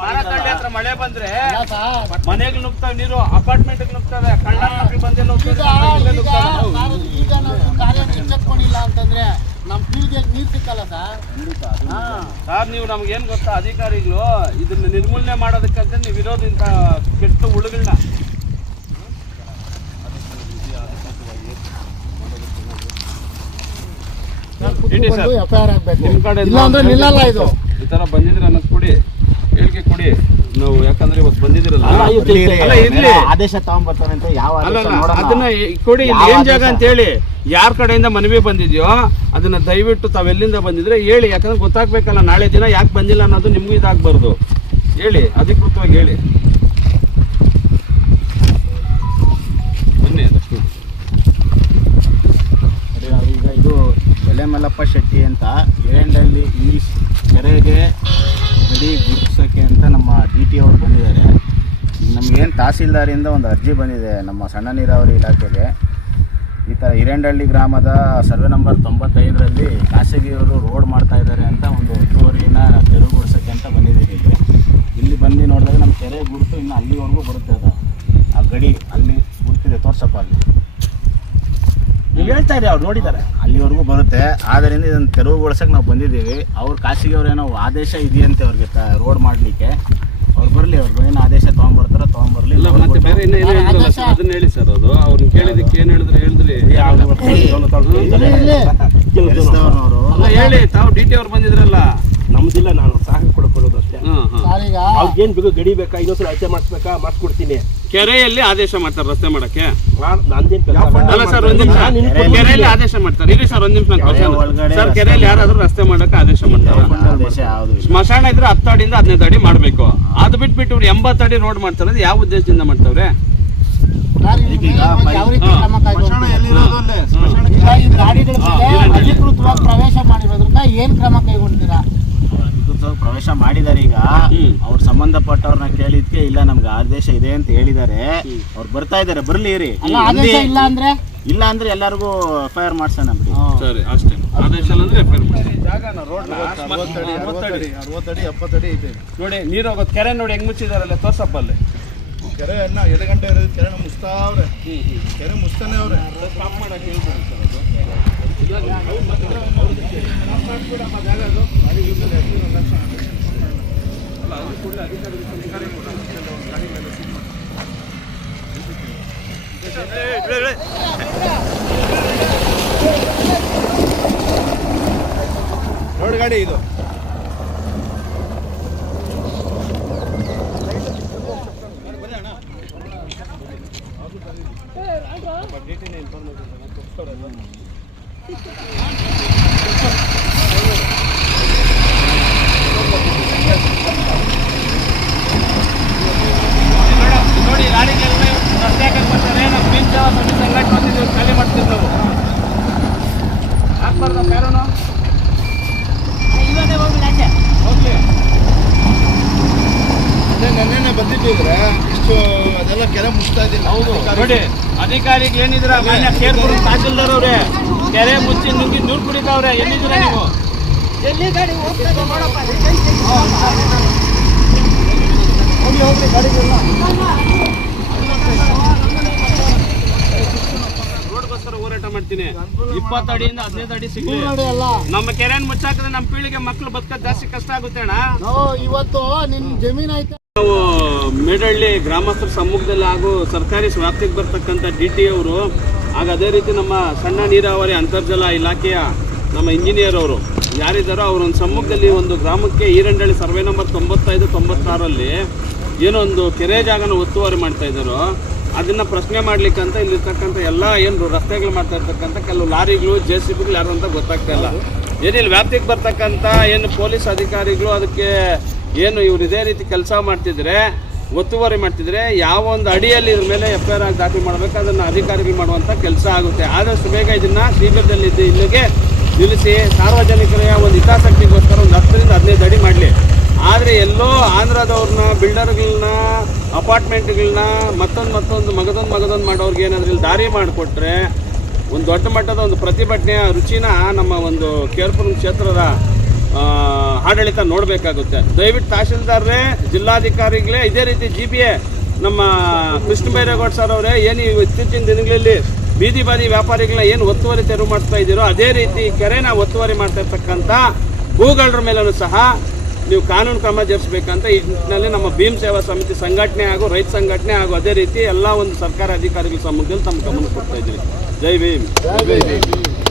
ಮಾರಕಳ್ಳಿ ಹತ್ರ ಮಳೆ ಬಂದ್ರೆ ಮನೆಗೆ ನುಗ್ತಾವೆ ನೀರು, ಅಪಾರ್ಟ್ಮೆಂಟ್ ನುಗ್ತವೆ, ಕಳ್ಳಾಗಿ ಬಂದೆ ಈಗ ನಾವು ಕಾರ್ಯ ಎಚ್ಚೆತ್ಕೊಂಡಿಲ್ಲ ಅಂತಂದ್ರೆ ನಮ್ಮ ಪೀಳಿಗೆ ನೀರು ಸಿಕ್ಕಲ್ಲ ಸರ್. ನೀವು ನಮ್ಗೆ ಏನ್ ಗೊತ್ತಾ, ಅಧಿಕಾರಿಗಳು ಇದನ್ನ ನಿರ್ಮೂಲನೆ ಮಾಡೋದಕ್ಕಂತ ನೀವು ಇರೋದ್ರಿಂದ ಕೆಟ್ಟ ಹುಳುಗಳನ್ನ ನಿಮ್ ಕಡೆ ಈ ತರ ಬಂದಿದ್ರೆ ಅನ್ನೋದು ಕೊಡಿ, ಹೇಳಿಕೆ ಕೊಡಿ ನಾವು, ಯಾಕಂದ್ರೆ ಇವತ್ತು ಬಂದಿದಿರಲ್ಲ ಆದೇಶ ತಗೊಂಡ್ಬರ್ತಾನೆ ಅಂತ ಯಾವ ಅದನ್ನ ಕೊಡಿ, ಏನ್ ಜಾಗ ಅಂತ ಹೇಳಿ, ಯಾರ ಕಡೆಯಿಂದ ಮನವಿ ಬಂದಿದ್ಯೋ ಅದನ್ನ ದಯವಿಟ್ಟು ತಾವೆಲ್ಲಿಂದ ಬಂದಿದ್ರೆ ಹೇಳಿ, ಯಾಕಂದ್ರೆ ಗೊತ್ತಾಗ್ಬೇಕಲ್ಲ ನಾಳೆ ದಿನ ಯಾಕೆ ಬಂದಿಲ್ಲ ಅನ್ನೋದು ನಿಮ್ಗೂ ಇದಾಗಬಾರ್ದು. ಹೇಳಿ, ಅಧಿಕೃತವಾಗಿ ಹೇಳಿ. ಬನ್ನಿ ಅದಷ್ಟು. ಈಗ ಇದು ಎಲೆಮಲ್ಲಪ್ಪ ಶೆಟ್ಟಿ ಅಂತ ಏರಂಡಲ್ಲಿ ಈ ಕೆರೆಗೆ ಗಡಿ ಗುರ್ಸೋಕ್ಕೆ ಅಂತ ನಮ್ಮ DT ಅವರು ಬಂದಿದ್ದಾರೆ. ನಮಗೇನು ತಹಸೀಲ್ದಾರಿಂದ ಒಂದು ಅರ್ಜಿ ಬಂದಿದೆ ನಮ್ಮ ಸಣ್ಣ ನೀರಾವರಿ ಇಲಾಖೆಗೆ. ಈ ಥರ ಹಿರೇಂಡಹಳ್ಳಿ ಗ್ರಾಮದ ಸರ್ವೆ ನಂಬರ್ 95ರಲ್ಲಿ ಖಾಸಗಿಯವರು ರೋಡ್ ಮಾಡ್ತಾ ಇದ್ದಾರೆ ಅಂತ ಒಂದು ಒತ್ತುವರಿನ ತೆರವುಗೊಳಿಸೋಕ್ಕೆ ಅಂತ ಬಂದಿದ್ದೀವಿ. ಇಲ್ಲಿ ಬಂದು ನೋಡಿದಾಗ ನಮ್ಮ ಕೆರೆ ಗುರುತು ಇನ್ನು ಅಲ್ಲಿವರೆಗೂ ಬರುತ್ತೆ. ಅದು ಆ ಗಡಿ ಅಲ್ಲಿ ಗುರ್ತಿದೆ, ತೋರ್ಸಪ್ಪ ಅಲ್ಲಿ ನೀವು ಹೇಳ್ತಾ ಇರಿ, ಅವ್ರು ನೋಡಿದ್ದಾರೆ, ಅಲ್ಲಿವರೆಗೂ ಬರುತ್ತೆ. ಆದ್ದರಿಂದ ಇದನ್ನು ತೆರವುಗೊಳಿಸೋಕೆ ನಾವು ಬಂದಿದ್ದೀವಿ. ಅವ್ರು ಖಾಸಗಿಯವ್ರೇನೋ ಆದೇಶ ಇದೆಯಂತೆ ಅವ್ರಿಗೆ ರೋಡ್ ಮಾಡಲಿಕ್ಕೆ. ಅವ್ರು ಬರಲಿ, ಅವ್ರು ಏನು ಆದೇಶ ತೊಗೊಂಬರ್ತಾರೋ ತೊಗೊಂಬರ್ಲಿ. ಮತ್ತೆ ಬೇರೆ ಅದನ್ನ ಹೇಳಿ ಸರ್. ಅದು ಅವ್ರನ್ನ ಕೇಳಿದಕ್ಕೆ ಏನು ಹೇಳಿದ್ರೆ ಹೇಳಿ, ತಾವು DT ಅವ್ರು ಬಂದಿದ್ರಲ್ಲ, ನಮ್ದಿಲ್ಲ, ನಾನು ಸಹ ಕೊಡ್ಕೊಳ್ಳೋದು ಅಷ್ಟೇ. ಅವ್ರಿಗೇನ್ ಬೇಕು, ಗಡಿ ಬೇಕಾ, ಇನ್ನೊಂದ್ಸಲ ಆಯ್ಕೆ ಮಾಡಿಸ್ಬೇಕಾ, ಮಾಡಿಸ್ಕೊಡ್ತೀನಿ. ಕೆರೆಯಲ್ಲಿ ಆದೇಶ ಮಾಡ್ತಾರೆ ರಸ್ತೆ ಮಾಡಕ್ಕೆ. ಅಲ್ಲ ಸರ್, ಒಂದ್ ನಿಮಿಷ, ಕೆರೆಯಲ್ಲಿ ಆದೇಶ ಮಾಡ್ತಾರೆ. ಇರಿ ಸರ್, ಒಂದ್ ನಿಮಿಷ ಸರ್. ಕೆರೆಯಲ್ಲಿ ಯಾರಾದ್ರೂ ರಸ್ತೆ ಮಾಡಕ್ಕೆ ಆದೇಶ ಮಾಡ್ತಾರೆ. ಸ್ಮಶಾನ ಇದ್ರೆ 10 ಅಡಿಯಿಂದ 15 ಅಡಿ ಮಾಡ್ಬೇಕು. ಅದು ಬಿಟ್ಬಿಟ್ಟು ಇವ್ರು 80 ಅಡಿ ರೋಡ್ ಮಾಡ್ತಾರೆ. ಯಾವ ಉದ್ದೇಶದಿಂದ ಮಾಡ್ತಾವ್ರೆ? ಪ್ರವೇಶ ಮಾಡಿರೋದ್ರಿಂದ ಏನ್ ಕ್ರಮ ಕೈಗೊಂಡಿದ್ದೀರಾ? ಪ್ರವೇಶ ಮಾಡಿದ್ದಾರೆ. ಈಗ ಅವ್ರು ಸಂಬಂಧಪಟ್ಟವ್ರನ್ನ ಕೇಳಿದ್ಕೆ ಇಲ್ಲ ನಮ್ಗೆ ಆದೇಶ ಇದೆ ಅಂತ ಹೇಳಿದ್ದಾರೆ. ಅವ್ರು ಬರ್ತಾ ಇದಾರೆ, ಬರ್ಲಿ ಇರಿ. ಇಲ್ಲ ಅಂದ್ರೆ ಎಲ್ಲರಿಗೂ FIR ಮಾಡ್ಸೋಣ ಬಿಡಿ. ಸರಿ, ಅಷ್ಟೇ. ಆದೇಶ ಅಂದ್ರೆ FIR ಮಾಡಿ. ಜಾಗನ ರೋಡ್ 60 ಅಡಿ 70 ಅಡಿ ಇದೆ ನೋಡಿ. ನೀರು ಹೋಗೋದು ಕೆರೆ ನೋಡಿ ಹೆಂಗ್ ಮುಚ್ಚಿದಾರಲ್ಲ, ತೋರ್ಸಪ್ಪ ಅಲ್ಲಿ. ಕೆರೆ ಅನ್ನ 2 ಗಂಟೆ ಇರೋದು ಕೆರೆ ಮುಚ್ತಾವ್ರೆ. ಕೆರೆ ಮುಚ್ತಾನೆ ಅವ್ರೆ. ಸ್ಟಾಪ್ ಮಾಡಕ್ಕೆ ಹೇಳ್ಬಿಡಿ ಸರ್. ರೋಡ್ ಗಾಡಿ ಇದು. ನೋಡಿ, ಲಾರಿಗೆಲ್ಲ ರಸ್ತೆ ಹಾಕಕ್ಕೆ ಬರ್ತಾರೆ. ನಾವು ಬೀಚ್ ಸಂಘಟನೆ ಬಂದಿದ್ದೀವಿ, ಖಾಲಿ ಮಾಡ್ತೀವಿ ನಾವು. ಹಾಕ್ಬಾರ್ದ ಬೇರೋನು ಹೋಗ್ಲಿ. ನೆನ್ನೆ ಬಂದಿದ್ದಿದ್ರೆ ಇಷ್ಟು ಅದೆಲ್ಲ ಕೆರೆ ಮುಚ್ತಾ ಇದ್ದಿಲ್ಲ. ಹೌದು ನೋಡಿ, ಅಧಿಕಾರಿಗಳು ಏನಿದ್ರ ಮಾನ್ಯ ಕೇರ್ಪುರ ತಹಸೀಲ್ದಾರ್ ಅವ್ರೆ, ಕೆರೆ ಮುಚ್ಚಿ ನುಗ್ಗಿ ನೀರು ಕುಡಿತಾವ್ರೆ. ಎಲ್ಲಿದ್ದೀರಾ ನೀವು? ಎಲ್ಲಿ ಗಾಡಿ ಹೋಗ್ತದೆ ನೋಡಪ್ಪ. ರೋಡ್ಗೋಸ್ಕರ ಹೋರಾಟ ಮಾಡ್ತೀನಿ. 20 ಅಡಿಯಿಂದ 15 ಅಡಿ ಸಿಗ್ಲಿ. ನಮ್ಮ ಕೆರೆಯನ್ನು ಮುಚ್ಚಾಕಿದ್ರೆ ನಮ್ಮ ಪೀಳಿಗೆ ಮಕ್ಕಳು ಬದುಕೋದು ಜಾಸ್ತಿ ಕಷ್ಟ ಆಗುತ್ತೆ ಅಣ್ಣ. ಇವತ್ತು ನಿನ್ ಜಮೀನ್ ಆಯ್ತು. ನಾವು ಮೇಡಹಳ್ಳಿ ಗ್ರಾಮಸ್ಥರ ಸಮ್ಮುಖದಲ್ಲಿ ಹಾಗೂ ಸರ್ಕಾರಿ ವ್ಯಾಪ್ತಿಗೆ ಬರ್ತಕ್ಕಂಥ DT ಅವರು, ಆಗ ಅದೇ ರೀತಿ ನಮ್ಮ ಸಣ್ಣ ನೀರಾವರಿ ಅಂತರ್ಜಲ ಇಲಾಖೆಯ ನಮ್ಮ ಇಂಜಿನಿಯರ್ ಅವರು ಯಾರಿದ್ದಾರೋ ಅವರೊಂದು ಸಮ್ಮುಖದಲ್ಲಿ ಒಂದು ಗ್ರಾಮಕ್ಕೆ ಹಿರೇಂಡಹಳ್ಳಿ ಸರ್ವೆ ನಂಬರ್ 95, 96ರಲ್ಲಿ ಏನೋ ಒಂದು ಕೆರೆ ಜಾಗನ ಒತ್ತುವರಿ ಮಾಡ್ತಾ ಇದ್ದಾರೋ ಅದನ್ನು ಪ್ರಶ್ನೆ ಮಾಡ್ಲಿಕ್ಕಂತ ಇಲ್ಲಿರ್ತಕ್ಕಂಥ ಎಲ್ಲ ಏನು ರಸ್ತೆಗಳು ಮಾಡ್ತಾ ಇರ್ತಕ್ಕಂಥ ಕೆಲವು ಲಾರಿಗಳು, JCBಗಳು ಯಾರು ಅಂತ ಗೊತ್ತಾಗ್ತಾ ಇಲ್ಲ. ಏನಿಲ್ಲ ವ್ಯಾಪ್ತಿಗೆ ಬರ್ತಕ್ಕಂಥ ಏನು ಪೊಲೀಸ್ ಅಧಿಕಾರಿಗಳು ಅದಕ್ಕೆ ಏನು ಇವ್ರು ಇದೇ ರೀತಿ ಕೆಲಸ ಮಾಡ್ತಿದ್ರೆ, ಒತ್ತುವರಿ ಮಾಡ್ತಿದ್ರೆ, ಯಾವ ಒಂದು ಅಡಿಯಲ್ಲಿ ಇದ್ರ ಮೇಲೆ FIR ಆಗಿ ದಾಖಲೆ ಮಾಡಬೇಕು, ಅದನ್ನು ಅಧಿಕಾರಿಗಳು ಮಾಡುವಂಥ ಕೆಲಸ ಆಗುತ್ತೆ. ಆದಷ್ಟು ಬೇಗ ಇದನ್ನು ಶೀಘ್ರದಲ್ಲಿ ಇಲ್ಲಿಗೆ ನಿಲ್ಲಿಸಿ ಸಾರ್ವಜನಿಕರ ಒಂದು ಹಿತಾಸಕ್ತಿಗೋಸ್ಕರ ಒಂದು 10ರಿಂದ 15 ಅಡಿ ಮಾಡಲಿ. ಆದರೆ ಎಲ್ಲೋ ಆಂಧ್ರದವ್ರನ್ನ, ಬಿಲ್ಡರ್ಗಳನ್ನ, ಅಪಾರ್ಟ್ಮೆಂಟ್ಗಳನ್ನ ಮತ್ತೊಂದು ಮಗದೊಂದು ಮಾಡೋರ್ಗೆ ಏನಾದ್ರೂ ಇಲ್ಲಿ ದಾರಿ ಮಾಡಿಕೊಟ್ರೆ ಒಂದು ದೊಡ್ಡ ಮಟ್ಟದ ಒಂದು ಪ್ರತಿಭಟನೆಯ ರುಚಿನ ನಮ್ಮ ಒಂದು ಕೇರ್ಪುರ ಕ್ಷೇತ್ರದ ಆಡಳಿತ ನೋಡಬೇಕಾಗುತ್ತೆ. ದಯವಿಟ್ಟು ತಹಶೀಲ್ದಾರ್ರೇ, ಜಿಲ್ಲಾಧಿಕಾರಿಗಳೇ ಇದೇ ರೀತಿ GBA ನಮ್ಮ ಕೃಷ್ಣ ಬೈರೇಗೌಡ ಸರ್ ಅವರೇ ಏನು ಇತ್ತೀಚಿನ ದಿನಗಳಲ್ಲಿ ಬೀದಿ ಬಾದಿ ವ್ಯಾಪಾರಿಗಳನ್ನ ಏನು ಒತ್ತುವರಿ ತೆರವು ಮಾಡ್ತಾ ಇದ್ದೀರೋ ಅದೇ ರೀತಿ ಕೆರೆನ ಒತ್ತುವರಿ ಮಾಡ್ತಾ ಇರ್ತಕ್ಕಂಥ ಭೂಗಳರ ಮೇಲೂ ಸಹ ನೀವು ಕಾನೂನು ಕ್ರಮ ಜರುಗಿಸಬೇಕಂತ ಈ ನಿಟ್ಟಿನಲ್ಲಿ ನಮ್ಮ ಭೀಮ್ ಸೇವಾ ಸಮಿತಿ ಸಂಘಟನೆ ಹಾಗೂ ರೈತ ಸಂಘಟನೆ ಹಾಗೂ ಅದೇ ರೀತಿ ಎಲ್ಲ ಒಂದು ಸರ್ಕಾರ ಅಧಿಕಾರಿಗಳ ಸಮ್ಮುಖದಲ್ಲಿ ತಮ್ಮ ಗಮನ ಕೊಡ್ತಾ ಇದ್ದೀವಿ. ಜೈ ಭೀಮ್.